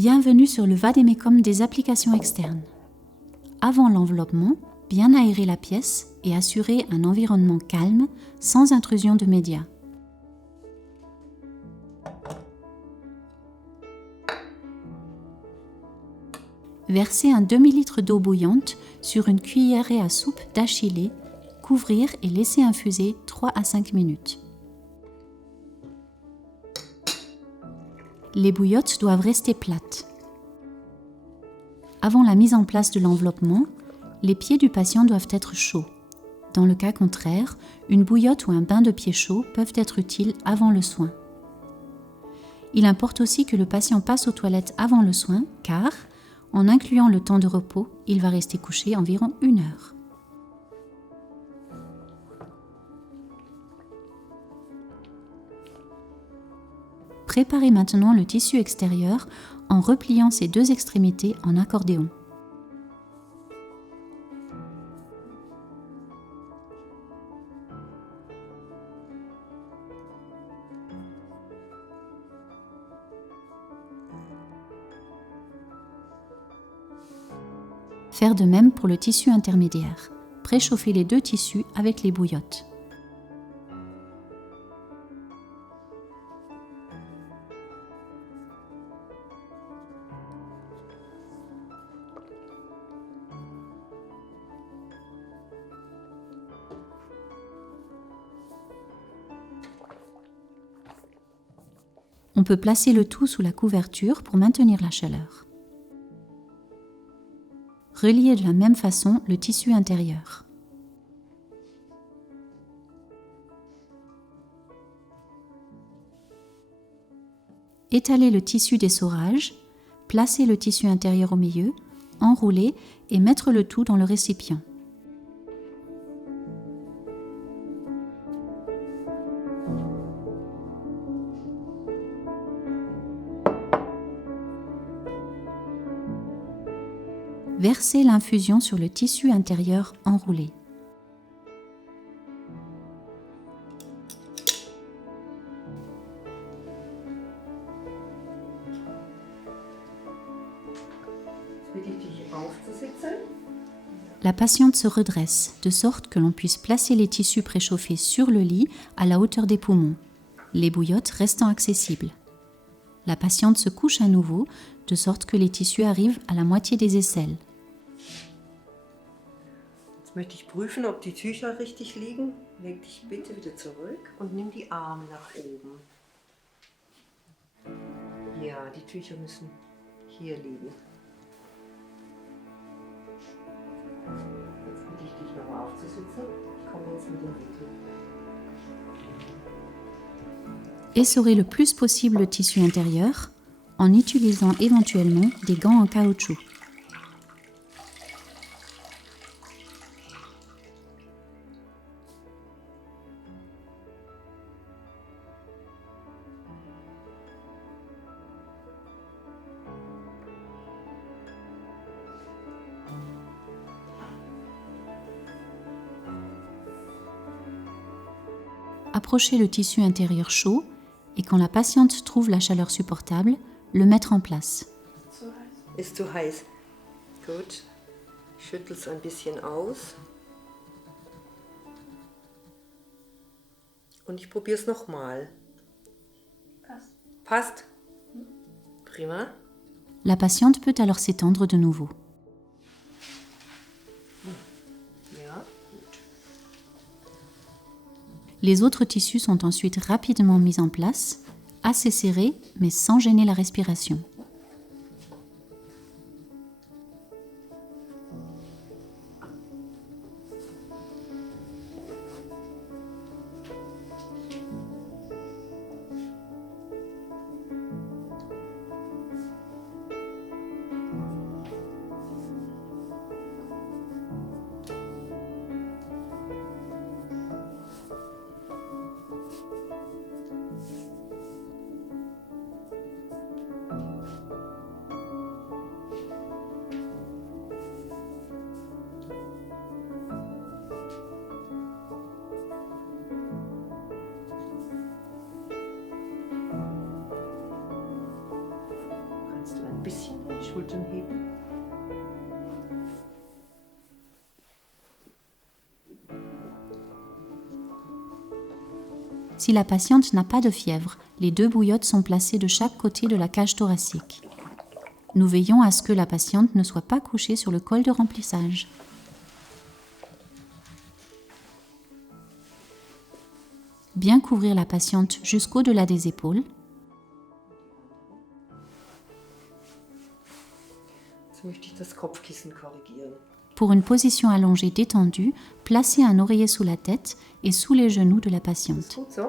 Bienvenue sur le vade-mecum des applications externes. Avant l'enveloppement, bien aérer la pièce et assurer un environnement calme, sans intrusion de médias. Verser un demi-litre d'eau bouillante sur une cuillerée à soupe d'achillée, couvrir et laisser infuser 3 à 5 minutes. Les bouillottes doivent rester plates. Avant la mise en place de l'enveloppement, les pieds du patient doivent être chauds. Dans le cas contraire, une bouillotte ou un bain de pieds chauds peuvent être utiles avant le soin. Il importe aussi que le patient passe aux toilettes avant le soin, car, en incluant le temps de repos, il va rester couché environ 1 heure. Préparez maintenant le tissu extérieur en repliant ses 2 extrémités en accordéon. Faire de même pour le tissu intermédiaire. Préchauffez les 2 tissus avec les bouillottes. On peut placer le tout sous la couverture pour maintenir la chaleur. Reliez de la même façon le tissu intérieur. Étalez le tissu d'essorage, placez le tissu intérieur au milieu, enroulez et mettre le tout dans le récipient. Versez l'infusion sur le tissu intérieur enroulé. La patiente se redresse, de sorte que l'on puisse placer les tissus préchauffés sur le lit à la hauteur des poumons, les bouillottes restant accessibles. La patiente se couche à nouveau, de sorte que les tissus arrivent à la moitié des aisselles. Jetzt möchte ich prüfen, ob die Tücher richtig liegen. Leg dich bitte wieder zurück und nimm die Arme nach oben. Ja, die Tücher müssen hier liegen. Jetzt bitte ich dich nochmal aufzusitzen. Ich komme jetzt mit dem Wickel. Essorez le plus possible le tissu intérieur en utilisant éventuellement des gants en caoutchouc. Approchez le tissu intérieur chaud et quand la patiente trouve la chaleur supportable, le mettre en place. Ist zu heiß. Gut. Ich schüttle es ein bisschen aus. Und ich probiere es nochmal. Passt? Prima. La patiente peut alors s'étendre de nouveau. Ja. Les autres tissus sont ensuite rapidement mis en place, assez serrés mais sans gêner la respiration. bisschen die Schultern heben. Si la patiente n'a pas de fièvre, les 2 bouillottes sont placées de chaque côté de la cage thoracique. Nous veillons à ce que la patiente ne soit pas couchée sur le col de remplissage. Bien couvrir la patiente jusqu'au-delà des épaules. Jetzt möchte ich das Kopfkissen korrigieren. Pour une position allongée détendue, placez un oreiller sous la tête et sous les genoux de la patiente. Ist gut so?